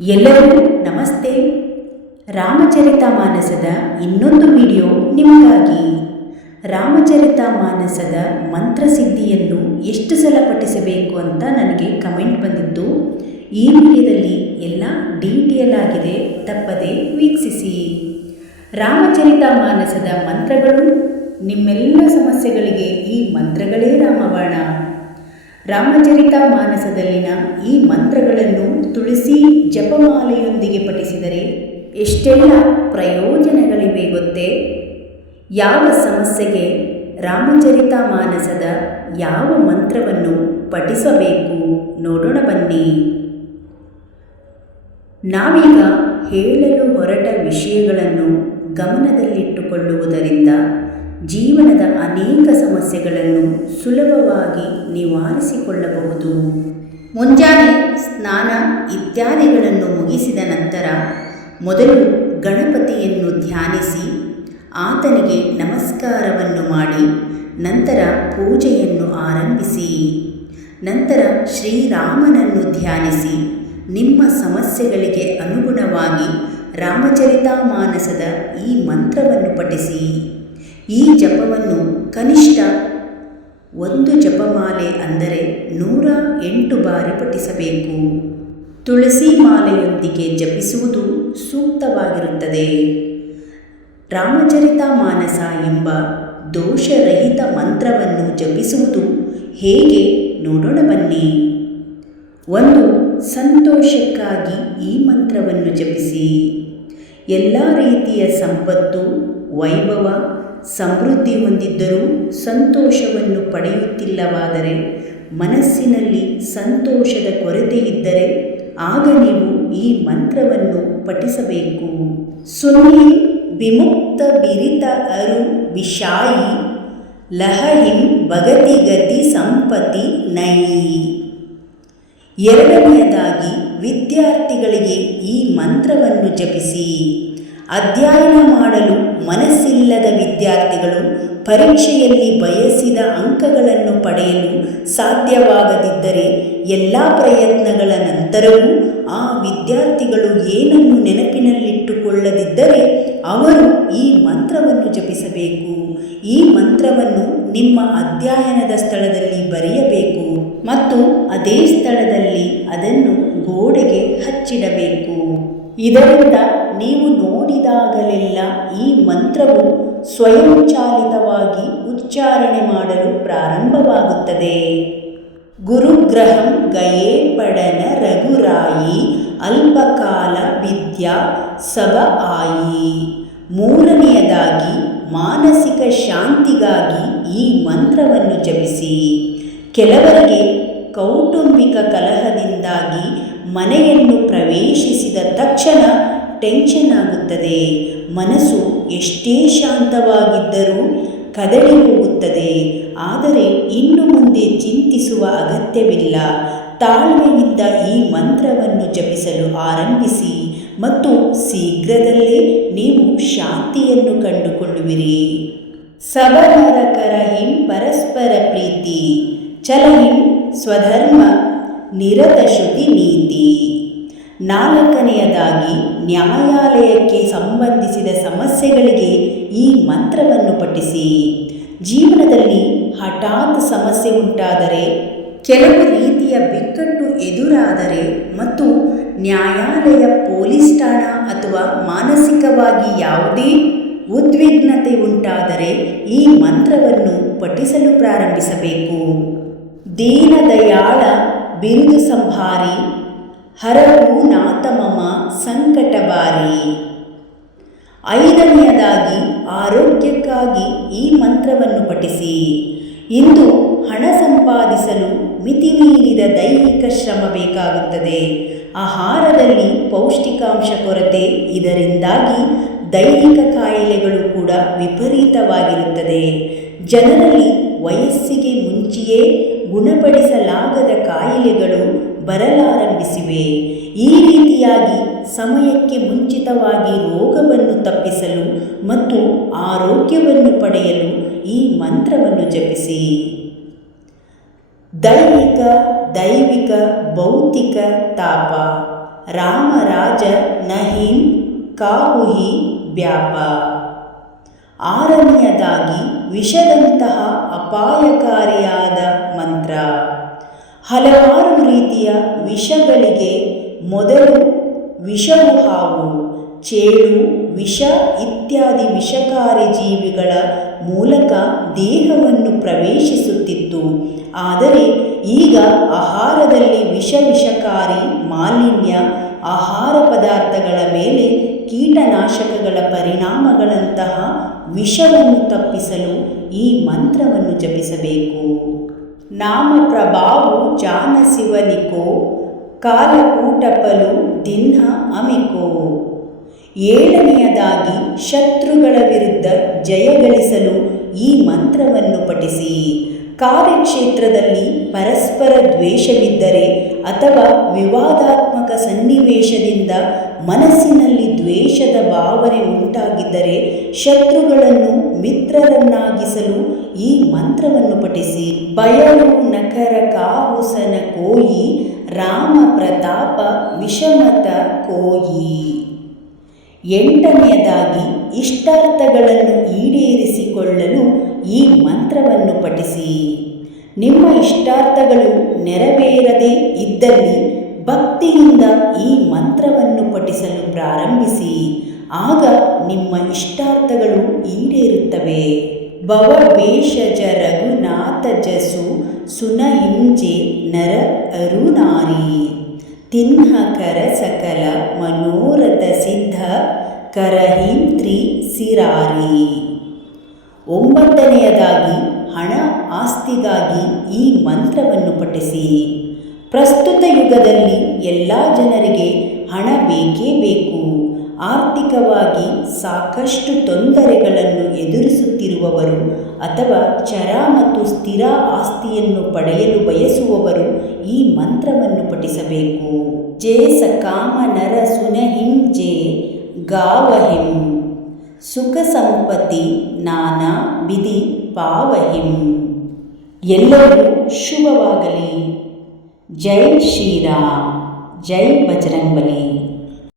ಎಲ್ಲರಿಗೂ ನಮಸ್ತೆ. ರಾಮಚರಿತ ಮಾನಸದ ಇನ್ನೊಂದು ವಿಡಿಯೋ ನಿಮಗಾಗಿ. ರಾಮಚರಿತ ಮಾನಸದ ಮಂತ್ರಸಿದ್ಧಿಯನ್ನು ಎಷ್ಟು ಸಲ ಪಠಿಸಬೇಕು ಅಂತ ನನಗೆ ಕಮೆಂಟ್ ಬಂದಿತ್ತು ಈ ವಿಡಿಯೋದಲ್ಲಿ ಎಲ್ಲ ಡೀಟೇಲ್ ಆಗಿದೆ, ತಪ್ಪದೆ ವೀಕ್ಷಿಸಿ. ರಾಮಚರಿತ ಮಾನಸದ ಮಂತ್ರಗಳು, ನಿಮ್ಮೆಲ್ಲ ಸಮಸ್ಯೆಗಳಿಗೆ ಈ ಮಂತ್ರಗಳೇ ರಾಮಬಾಣ. ರಾಮಚರಿತ ಮಾನಸದಲ್ಲಿನ ಈ ಮಂತ್ರಗಳನ್ನು ತುಳಸಿ ಜಪಮಾಲೆಯೊಂದಿಗೆ ಪಠಿಸಿದರೆ ಎಷ್ಟೆಲ್ಲ ಪ್ರಯೋಜನಗಳಿವೆ ಗೊತ್ತೇ? ಯಾವ ಸಮಸ್ಯೆಗೆ ರಾಮಚರಿತ ಮಾನಸದ ಯಾವ ಮಂತ್ರವನ್ನು ಪಠಿಸಬೇಕು ನೋಡೋಣ ಬನ್ನಿ. ನಾವೀಗ ಹೇಳಲು ಹೊರಟ ವಿಷಯಗಳನ್ನು ಗಮನದಲ್ಲಿಟ್ಟುಕೊಳ್ಳುವುದರಿಂದ ಜೀವನದ ಅನೇಕ ಸಮಸ್ಯೆಗಳನ್ನು ಸುಲಭವಾಗಿ ನಿವಾರಿಸಿಕೊಳ್ಳಬಹುದು. ಮುಂಜಾನೆ ಸ್ನಾನ ಇತ್ಯಾದಿಗಳನ್ನು ಮುಗಿಸಿದ ನಂತರ ಮೊದಲು ಗಣಪತಿಯನ್ನು ಧ್ಯಾನಿಸಿ ಆತನಿಗೆ ನಮಸ್ಕಾರವನ್ನು ಮಾಡಿ ನಂತರ ಪೂಜೆಯನ್ನು ಆರಂಭಿಸಿ. ನಂತರ ಶ್ರೀರಾಮನನ್ನು ಧ್ಯಾನಿಸಿ ನಿಮ್ಮ ಸಮಸ್ಯೆಗಳಿಗೆ ಅನುಗುಣವಾಗಿ ರಾಮಚರಿತಾಮಾನಸದ ಈ ಮಂತ್ರವನ್ನು ಪಠಿಸಿ. ಈ ಜಪವನ್ನು ಕನಿಷ್ಠ ಒಂದು ಜಪಮಾಲೆ ಅಂದರೆ ನೂರ ಎಂಟು ಬಾರಿ ಪಠಿಸಬೇಕು. ತುಳಸಿ ಮಾಲೆಯೊಂದಿಗೆ ಜಪಿಸುವುದು ಸೂಕ್ತವಾಗಿರುತ್ತದೆ. ರಾಮಚರಿತ ಮಾನಸ ಎಂಬ ದೋಷರಹಿತ ಮಂತ್ರವನ್ನು ಜಪಿಸುವುದು ಹೇಗೆ ನೋಡೋಣ ಬನ್ನಿ. ಒಂದು, ಸಂತೋಷಕ್ಕಾಗಿ ಈ ಮಂತ್ರವನ್ನು ಜಪಿಸಿ. ಎಲ್ಲ ರೀತಿಯ ಸಂಪತ್ತು, ವೈಭವ ಸಮೃದ್ಧಿ ಹೊಂದಿದ್ದರೂ ಸಂತೋಷವನ್ನು ಪಡೆಯುತ್ತಿಲ್ಲವಾದರೆ ಮನಸ್ಸಿನಲ್ಲಿ ಸಂತೋಷದ ಕೊರತೆ ಇದ್ದರೆ ಆಗ ನೀವು ಈ ಮಂತ್ರವನ್ನು ಪಠಿಸಬೇಕು. ಸುನ್ನಿ ವಿಮುಕ್ತ ಬಿರಿತ ಅರು ವಿಷಾಯಿ ಲಹಹಿಂ ಭಗತಿ ಗತಿ ಸಂಪತಿ ನೈ. ಎರಡನೆಯದಾಗಿ ವಿದ್ಯಾರ್ಥಿಗಳಿಗೆ ಈ ಮಂತ್ರವನ್ನು ಜಪಿಸಿ. ಅಧ್ಯಯನ ಮಾಡಲು ಮನಸ್ಸಿಲ್ಲದ ವಿದ್ಯಾರ್ಥಿಗಳು ಪರೀಕ್ಷೆಯಲ್ಲಿ ಬಯಸಿದ ಅಂಕಗಳನ್ನು ಪಡೆಯಲು ಸಾಧ್ಯವಾಗದಿದ್ದರೆ ಎಲ್ಲ ಪ್ರಯತ್ನಗಳ ನಂತರವೂ ಆ ವಿದ್ಯಾರ್ಥಿಗಳು ಏನನ್ನು ನೆನಪಿನಲ್ಲಿಟ್ಟುಕೊಳ್ಳದಿದ್ದರೆ ಅವರು ಈ ಮಂತ್ರವನ್ನು ಜಪಿಸಬೇಕು. ಈ ಮಂತ್ರವನ್ನು ನಿಮ್ಮ ಅಧ್ಯಯನದ ಸ್ಥಳದಲ್ಲಿ ಬರೆಯಬೇಕು ಮತ್ತು ಅದೇ ಸ್ಥಳದಲ್ಲಿ ಅದನ್ನು ಗೋಡೆಗೆ ಹಚ್ಚಿಡಬೇಕು. ಇದರಿಂದ ನೀವು ನೋಡಿದಾಗಲೆಲ್ಲ ಈ ಮಂತ್ರವು ಸ್ವಯಂಚಾಲಿತವಾಗಿ ಉಚ್ಚಾರಣೆ ಮಾಡಲು ಪ್ರಾರಂಭವಾಗುತ್ತದೆ. ಗುರುಗ್ರಹಂ ಗಯೇ ಪಡನ ರಘುರಾಯಿ ಅಲ್ಪಕಾಲ ವಿದ್ಯಾ ಸಬ ಆಯಿ. ಮೂರನೆಯದಾಗಿ ಮಾನಸಿಕ ಶಾಂತಿಗಾಗಿ ಈ ಮಂತ್ರವನ್ನು ಜಪಿಸಿ. ಕೆಲವರಿಗೆ ಕೌಟುಂಬಿಕ ಕಲಹದಿಂದಾಗಿ ಮನೆಯನ್ನು ಪ್ರವೇಶಿಸಿದ ತಕ್ಷಣ ಟೆನ್ಷನ್ ಆಗುತ್ತದೆ. ಮನಸ್ಸು ಎಷ್ಟೇ ಶಾಂತವಾಗಿದ್ದರೂ ಕದಲಿ ಹೋಗುತ್ತದೆ. ಆದರೆ ಇನ್ನು ಮುಂದೆ ಚಿಂತಿಸುವ ಅಗತ್ಯವಿಲ್ಲ. ತಾಳ್ಮೆಯಿಂದ ಈ ಮಂತ್ರವನ್ನು ಜಪಿಸಲು ಆರಂಭಿಸಿ ಮತ್ತು ಶೀಘ್ರದಲ್ಲೇ ನೀವು ಶಾಂತಿಯನ್ನು ಕಂಡುಕೊಳ್ಳುವಿರಿ. ಸವರಕರ ಹಿಂ ಪರಸ್ಪರ ಪ್ರೀತಿ. ಚಲಹಿಂ ಸ್ವಧರ್ಮ ನಿರತ ಶ್ರುತಿ ನೀತಿ. ನಾಲ್ಕನೆಯದಾಗಿ ನ್ಯಾಯಾಲಯಕ್ಕೆ ಸಂಬಂಧಿಸಿದ ಸಮಸ್ಯೆಗಳಿಗೆ ಈ ಮಂತ್ರವನ್ನು ಪಠಿಸಿ. ಜೀವನದಲ್ಲಿ ಹಠಾತ್ ಸಮಸ್ಯೆ ಉಂಟಾದರೆ, ಕೆಲವು ರೀತಿಯ ಬಿಕ್ಕಟ್ಟು ಎದುರಾದರೆ ಮತ್ತು ನ್ಯಾಯಾಲಯ ಪೊಲೀಸ್ ಠಾಣಾ ಅಥವಾ ಮಾನಸಿಕವಾಗಿ ಯಾವುದೇ ಉದ್ವಿಗ್ನತೆ ಉಂಟಾದರೆ ಈ ಮಂತ್ರವನ್ನು ಪಠಿಸಲು ಪ್ರಾರಂಭಿಸಬೇಕು. ದೀನದಯಾಳ ಬಿರುದು ಸಂಭಾರಿ ಹರವು ನಾತಮಮ ಸಂಕಟಬಾರಿ. ಐದನೆಯದಾಗಿ, ಆರೋಗ್ಯಕ್ಕಾಗಿ ಈ ಮಂತ್ರವನ್ನು ಪಠಿಸಿ. ಇಂದು ಹಣ ಸಂಪಾದಿಸಲು ಮಿತಿಮೀರಿದ ದೈಹಿಕ ಶ್ರಮ ಬೇಕಾಗುತ್ತದೆ. ಆಹಾರದಲ್ಲಿ ಪೌಷ್ಟಿಕಾಂಶ ಕೊರತೆ ಇದರಿಂದಾಗಿ ದೈಹಿಕ ಕಾಯಿಲೆಗಳು ಕೂಡ ವಿಪರೀತವಾಗಿರುತ್ತದೆ. ಜನರಲ್ಲಿ ವಯಸ್ಸಿಗೆ ಮುಂಚೆಯೇ ಗುಣಪಡಿಸಲಾಗದ ಕಾಯಿಲೆಗಳು ಬರಲಾರಂಭಿಸಿವೆ ಈ ರೀತಿಯಾಗಿ ಸಮಯಕ್ಕೆ ಮುಂಚಿತವಾಗಿ ರೋಗವನ್ನು ತಪ್ಪಿಸಲು ಮತ್ತು ಆರೋಗ್ಯವನ್ನು ಪಡೆಯಲು ಈ ಮಂತ್ರವನ್ನು ಜಪಿಸಿ. ದೈಹಿಕ, ದೈವಿಕ, ಭೌತಿಕ ತಾಪ. ರಾಮರಾಜ ನಹೀಂ ಕಾಹುಹಿ ವ್ಯಾಪ ಆರನೆಯದಾಗಿ ವಿಷದಂತಹ ಅಪಾಯಕಾರಿಯಾದ ಮಂತ್ರ. ಹಲವಾರು ರೀತಿಯ ವಿಷಗಳಿಗೆ ಮೊದಲು ವಿಷವು ಹಾಗೂ ಚೇಳು ವಿಷ ಇತ್ಯಾದಿ ವಿಷಕಾರಿ ಜೀವಿಗಳ ಮೂಲಕ ದೇಹವನ್ನು ಪ್ರವೇಶಿಸುತ್ತಿತ್ತು. ಆದರೆ ಈಗ ಆಹಾರದಲ್ಲಿ ವಿಷ ವಿಷಕಾರಿ ಮಾಲಿನ್ಯ, ಆಹಾರ ಪದಾರ್ಥಗಳ ಮೇಲೆ ಕೀಟನಾಶಕಗಳ ಪರಿಣಾಮಗಳಂತಹ ವಿಷವನ್ನು ತಪ್ಪಿಸಲು ಈ ಮಂತ್ರವನ್ನು ಜಪಿಸಬೇಕು. ನಾಮ ಪ್ರಭಾವು ಜಾನಸಿವನಿಕೋ, ಕಾಲಕೂಟಪಲು ದಿನ್ನ ಅಮಿಕೋ. ಏಳನೆಯದಾಗಿ ಶತ್ರುಗಳ ವಿರುದ್ಧ ಜಯಗಳಿಸಲು ಈ ಮಂತ್ರವನ್ನು ಪಠಿಸಿ. ಕಾರ್ಯಕ್ಷೇತ್ರದಲ್ಲಿ ಪರಸ್ಪರ ದ್ವೇಷವಿದ್ದರೆ ಅಥವಾ ವಿವಾದಾತ್ಮಕ ಸನ್ನಿವೇಶದಿಂದ ಮನಸ್ಸಿನಲ್ಲಿ ದ್ವೇಷದ ಭಾವನೆ ಉಂಟಾಗಿದ್ದರೆ ಶತ್ರುಗಳನ್ನು ಮಿತ್ರರನ್ನಾಗಿಸಲು ಈ ಮಂತ್ರವನ್ನು ಪಠಿಸಿ. ಬಯಲು ನಕರ ಕಾಹುಸನ ಕೋಯಿ, ರಾಮ ಪ್ರತಾಪ ವಿಷಮತ ಕೋಯಿ. ಎಂಟನೆಯದಾಗಿ ಇಷ್ಟಾರ್ಥಗಳನ್ನು ಈಡೇರಿಸಿಕೊಳ್ಳಲು ಈ ಮಂತ್ರವನ್ನು ಪಠಿಸಿ. ನಿಮ್ಮ ಇಷ್ಟಾರ್ಥಗಳು ನೆರವೇರದೇ ಇದ್ದಲ್ಲಿ ಭಕ್ತಿಯಿಂದ ಈ ಮಂತ್ರವನ್ನು ಪಠಿಸಲು ಪ್ರಾರಂಭಿಸಿ, ಆಗ ನಿಮ್ಮ ಇಷ್ಟಾರ್ಥಗಳು ಈಡೇರುತ್ತವೆ. ಭವ ಭೇಷಜ ರಘುನಾಥ ಜಸು ಸುನಹಿಂಜೆ ನರ ಅರುನಾರಿ ತಿನ್ಹ ಕರ ಸಕಲ ಮನೋರಥ ಸಿದ್ಧ ಕರಹಿಂ ತ್ರಿ ಸಿರಾರಿ. ಒಂಬತ್ತನೆಯದಾಗಿ ಹಣ ಆಸ್ತಿಗಾಗಿ ಈ ಮಂತ್ರವನ್ನು ಪಠಿಸಿ. ಪ್ರಸ್ತುತ ಯುಗದಲ್ಲಿ ಎಲ್ಲ ಜನರಿಗೆ ಹಣ ಬೇಕೇ ಬೇಕು. ಆರ್ಥಿಕವಾಗಿ ಸಾಕಷ್ಟು ತೊಂದರೆಗಳನ್ನು ಎದುರಿಸುತ್ತಿರುವವರು ಅಥವಾ ಚರ ಮತ್ತು ಸ್ಥಿರ ಆಸ್ತಿಯನ್ನು ಪಡೆಯಲು ಬಯಸುವವರು ಈ ಮಂತ್ರವನ್ನು ಪಠಿಸಬೇಕು. ಜೇ ಸಕಾಮ ನರ ಸುನಹಿಂ ಜೇ ಗಾವಹಿಂ ಸುಖ ಸಂಪತ್ತಿ ನಾನಾ ವಿಧಿ ಪಾವಹಿಂ ಎಲ್ಲರಿಗೂ ಶುಭವಾಗಲಿ. ಜೈ ಶ್ರೀರಾಮ್ ಜೈ ಬಜರಂಗಬಲಿ